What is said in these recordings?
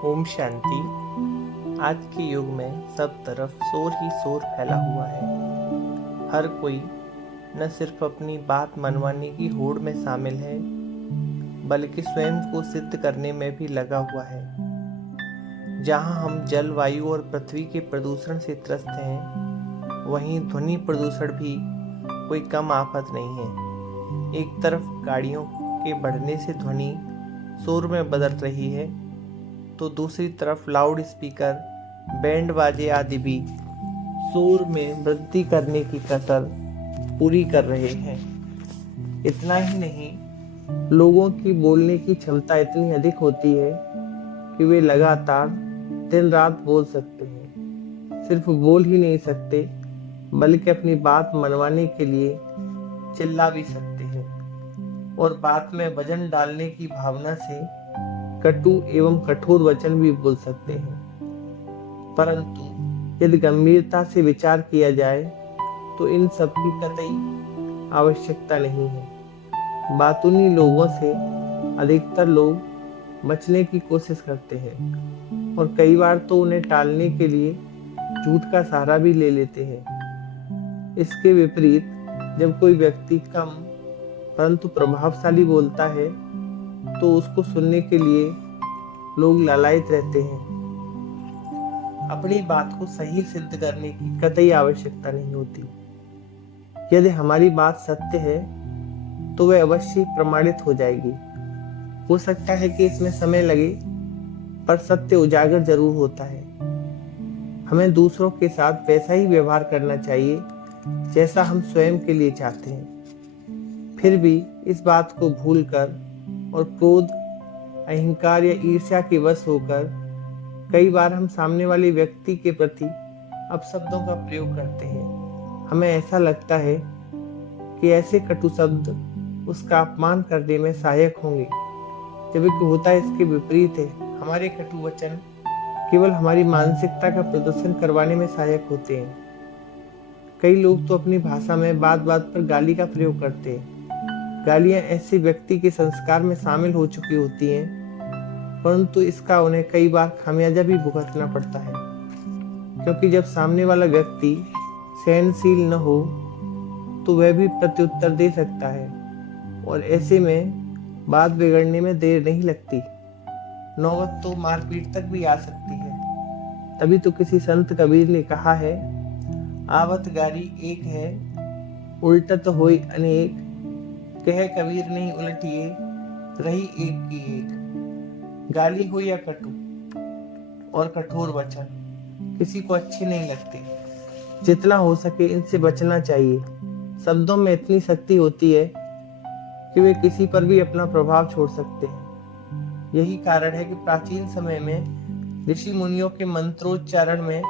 ओम शांति। आज के युग में सब तरफ शोर ही शोर फैला हुआ है। हर कोई न सिर्फ अपनी बात मनवाने की होड़ में शामिल है, बल्कि स्वयं को सिद्ध करने में भी लगा हुआ है। जहां हम जल, वायु और पृथ्वी के प्रदूषण से त्रस्त हैं, वहीं ध्वनि प्रदूषण भी कोई कम आफत नहीं है। एक तरफ गाड़ियों के बढ़ने से ध्वनि शोर में बदल रही है, तो दूसरी तरफ लाउड स्पीकर, बैंड बाजे आदि भी शोर में वृद्धि करने की कसर पूरी कर रहे हैं। इतना ही नहीं, लोगों की बोलने की क्षमता इतनी अधिक होती है कि वे लगातार दिन रात बोल सकते हैं। सिर्फ बोल ही नहीं सकते, बल्कि अपनी बात मनवाने के लिए चिल्ला भी सकते हैं और बात में वजन डालने की भावना से कटु एवं कठोर वचन भी बोल सकते हैं। परंतु यदि गंभीरता से विचार किया जाए तो इन सब की कतई आवश्यकता नहीं है। बातूनी लोगों से अधिकतर लोग बचने की कोशिश करते हैं और कई बार तो उन्हें टालने के लिए झूठ का सहारा भी ले लेते हैं। इसके विपरीत जब कोई व्यक्ति कम परंतु प्रभावशाली बोलता है, तो उसको सुनने के लिए लोग लालायित रहते हैं। अपनी बात को सही सिद्ध करने की कतई आवश्यकता नहीं होती। यदि हमारी बात सत्य है तो वह अवश्य प्रमाणित हो जाएगी। हो सकता है कि इसमें समय लगे, पर सत्य उजागर जरूर होता है। हमें दूसरों के साथ वैसा ही व्यवहार करना चाहिए जैसा हम स्वयं के लिए चाहते हैं। फिर भी इस बात को भूलकर और क्रोध, अहंकार या ईर्ष्या के वश होकर कई बार हम सामने वाले व्यक्ति के प्रति अपशब्दों का प्रयोग करते हैं। हमें ऐसा लगता है कि ऐसे कटु शब्द उसका अपमान करने में सहायक होंगे, जबकि होता इसके विपरीत है। हमारे कटु वचन केवल हमारी मानसिकता का प्रदर्शन करवाने में सहायक होते हैं। कई लोग तो अपनी भाषा में बात बात पर गाली का प्रयोग करते हैं। गालियां ऐसे व्यक्ति के संस्कार में शामिल हो चुकी होती हैं, परंतु इसका उन्हें कई बार खामियाजा भी भुगतना पड़ता है, क्योंकि जब सामने वाला व्यक्ति सहनशील न हो तो वह भी प्रत्युत्तर दे सकता है और ऐसे में बात बिगड़ने में देर नहीं लगती। नौबत तो मारपीट तक भी आ सकती है। तभी तो किसी संत कबीर ने कहा है, आवत गारी एक है, उल्टत होई अनेक, कहे कबीर नहीं उलटिए, रही एक की एक। गाली हो या कटु और कठोर वचन किसी को अच्छे नहीं लगते। जितना हो सके इनसे बचना चाहिए। शब्दों में इतनी शक्ति होती है कि वे किसी पर भी अपना प्रभाव छोड़ सकते हैं। यही कारण है कि प्राचीन समय में ऋषि मुनियों के मंत्रोच्चारण में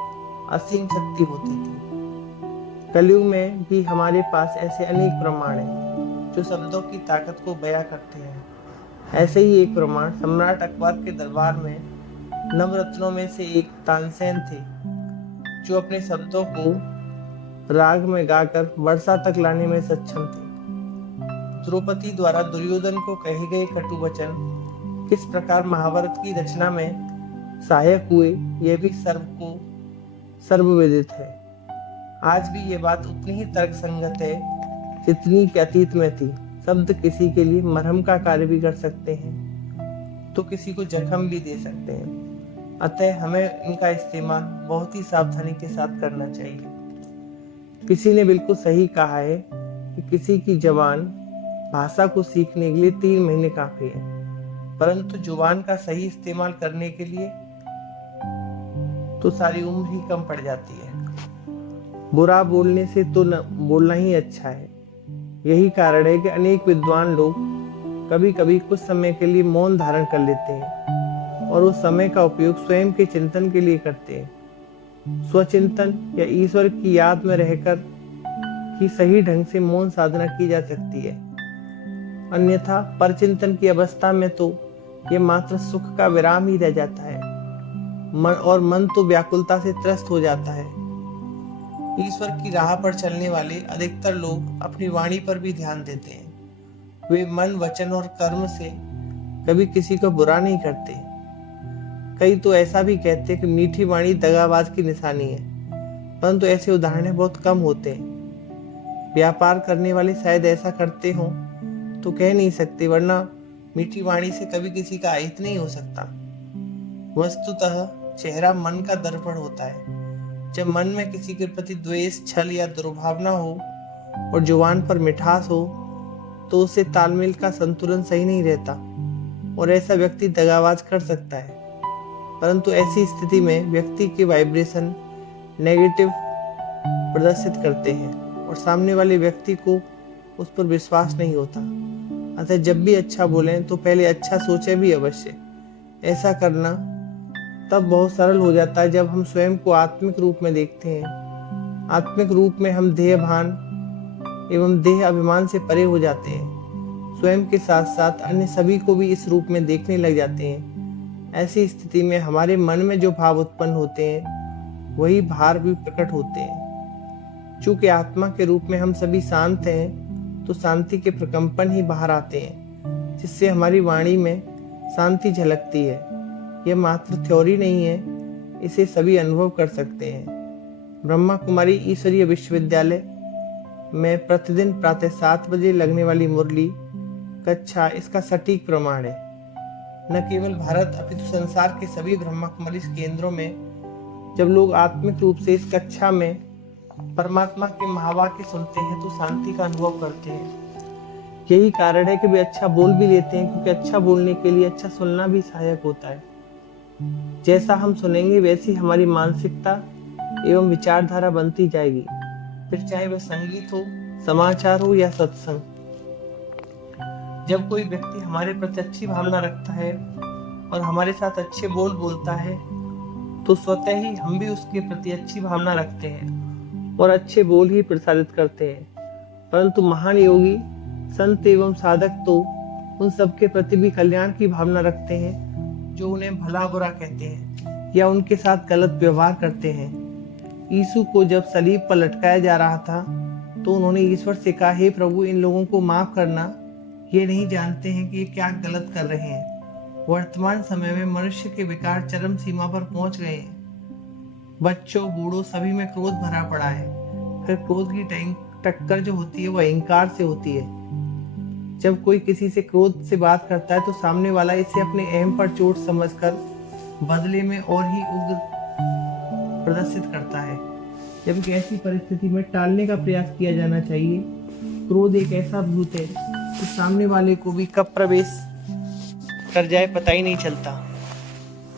असीम शक्ति होती थी। कलयुग में भी हमारे पास ऐसे अनेक प्रमाण हैं जो शब्दों की ताकत को बयां करते हैं। ऐसे ही एक प्रमाण सम्राट अकबर के दरबार में नवरत्नों में से एक तानसेन थे, जो अपने शब्दों को राग में गाकर वर्षा तक लाने में सक्षम थे। द्रौपदी द्वारा दुर्योधन को कहे गए कटु वचन किस प्रकार महाभारत की रचना में सहायक हुए, यह भी सर्वविदित है। आज भी ये बात उतनी ही तर्कसंगत है जितनी कि अतीत में थी। शब्द किसी के लिए मरहम का कार्य भी कर सकते हैं, तो किसी को जख्म भी दे सकते हैं। अतः हमें इनका इस्तेमाल बहुत ही सावधानी के साथ करना चाहिए। किसी ने बिल्कुल सही कहा है कि किसी की जबान भाषा को सीखने के लिए 3 महीने काफी है, परंतु जुबान का सही इस्तेमाल करने के लिए तो सारी उम्र ही कम पड़ जाती है। बुरा बोलने से तो न बोलना ही अच्छा है। यही कारण है कि अनेक विद्वान लोग कभी कभी कुछ समय के लिए मौन धारण कर लेते हैं और उस समय का उपयोग स्वयं के चिंतन के लिए करते हैं। स्वचिंतन या ईश्वर की याद में रहकर ही सही ढंग से मौन साधना की जा सकती है। अन्यथा परचिंतन की अवस्था में तो यह मात्र सुख का विराम ही रह जाता है और मन तो व्याकुलता से त्रस्त हो जाता है। ईश्वर की राह पर चलने वाले अधिकतर लोग अपनी वाणी पर भी ध्यान देते हैं। वे मन, वचन और कर्म से कभी किसी को बुरा नहीं करते। कई तो ऐसा भी कहते हैं कि मीठी वाणी दगाबाज की निशानी है, परंतु ऐसे उदाहरण बहुत कम होते हैं। व्यापार करने वाले शायद ऐसा करते हों तो कह नहीं सकते, वरना मीठी वाणी से कभी किसी का अहित नहीं हो सकता। वस्तुतः चेहरा मन का दर्पण होता है। जब मन में किसी के प्रति द्वेष, छल या दुर्भावना हो और जुबान पर मिठास हो तो उससे तालमेल का संतुलन सही नहीं रहता और ऐसा व्यक्ति दगाबाज कर सकता है। परंतु ऐसी स्थिति में व्यक्ति के वाइब्रेशन नेगेटिव प्रदर्शित करते हैं और सामने वाले व्यक्ति को उस पर विश्वास नहीं होता। अतः जब भी अच्छा बोलें तो पहले अच्छा सोचें भी अवश्य। ऐसा करना तब बहुत सरल हो जाता है जब हम स्वयं को आत्मिक रूप में देखते हैं। आत्मिक रूप में हम देह भान एवं देह अभिमान से परे हो जाते हैं। स्वयं के साथ साथ अन्य सभी को भी इस रूप में देखने लग जाते हैं। ऐसी स्थिति में हमारे मन में जो भाव उत्पन्न होते हैं वही भाव भी प्रकट होते हैं। चूंकि आत्मा के रूप में हम सभी शांत हैं तो शांति के प्रकंपन ही बाहर आते हैं, जिससे हमारी वाणी में शांति झलकती है। यह मात्र थ्योरी नहीं है, इसे सभी अनुभव कर सकते हैं। ब्रह्मा कुमारी ईश्वरीय विश्वविद्यालय में प्रतिदिन प्रातः 7 बजे लगने वाली मुरली कक्षा इसका सटीक प्रमाण है। न केवल भारत अपितु संसार के सभी ब्रह्मा कुमारी केंद्रों में जब लोग आत्मिक रूप से इस कक्षा में परमात्मा के महावाक्य सुनते हैं तो शांति का अनुभव करते हैं। यही कारण है कि वे अच्छा बोल भी लेते हैं, क्योंकि अच्छा बोलने के लिए अच्छा सुनना भी सहायक होता है। जैसा हम सुनेंगे वैसी हमारी मानसिकता एवं विचारधारा बनती जाएगी, फिर चाहे वह संगीत हो, समाचार हो या सत्संग। जब कोई व्यक्ति हमारे प्रति अच्छी भावना रखता है और हमारे साथ अच्छे बोल बोलता है तो स्वतः ही हम भी उसके प्रति अच्छी भावना रखते हैं और अच्छे बोल ही प्रसारित करते हैं। परंतु महान योगी, संत एवं साधक तो उन सबके प्रति भी कल्याण की भावना रखते हैं जो उन्हें भला बुरा कहते हैं या उनके साथ गलत व्यवहार करते हैं। यीशु को जब सलीब पर लटकाया जा रहा था तो उन्होंने ईश्वर से कहा, हे प्रभु, इन लोगों को माफ करना, ये नहीं जानते हैं कि ये क्या गलत कर रहे हैं। वर्तमान समय में मनुष्य के विकार चरम सीमा पर पहुंच गए हैं। बच्चों, बूढ़ों सभी में क्रोध भरा पड़ा है। फिर क्रोध की टक्कर जो होती है वह अहंकार से होती है। जब कोई किसी से क्रोध से बात करता है तो सामने वाला इसे अपने अहम पर चोट समझकर बदले में और ही उग्र प्रदर्शित करता है। जबकि ऐसी परिस्थिति में टालने का प्रयास किया जाना चाहिए। क्रोध एक ऐसा भूत है कि सामने वाले को भी कब प्रवेश कर जाए पता ही नहीं चलता।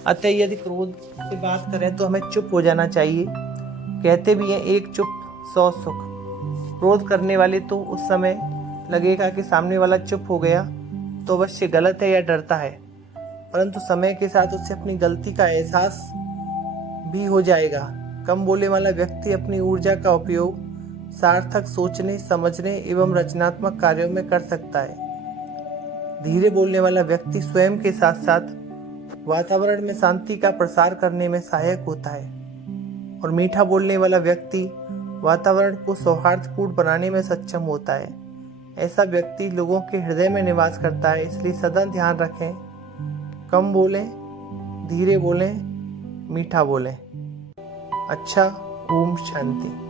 अतः यदि क्रोध से बात करें तो हमें चुप हो जाना चाहिए। कहते भी हैं, एक चुप 100 सुख। क्रोध करने वाले तो उस समय लगेगा कि सामने वाला चुप हो गया तो अवश्य गलत है या डरता है, परंतु समय के साथ उससे अपनी गलती का एहसास भी हो जाएगा। कम बोलने वाला व्यक्ति अपनी ऊर्जा का उपयोग सार्थक सोचने, समझने एवं रचनात्मक कार्यों में कर सकता है। धीरे बोलने वाला व्यक्ति स्वयं के साथ साथ वातावरण में शांति का प्रसार करने में सहायक होता है और मीठा बोलने वाला व्यक्ति वातावरण को सौहार्दपूर्ण बनाने में सक्षम होता है। ऐसा व्यक्ति लोगों के हृदय में निवास करता है। इसलिए सदा ध्यान रखें, कम बोलें, धीरे बोलें, मीठा बोलें। अच्छा, ओम शांति।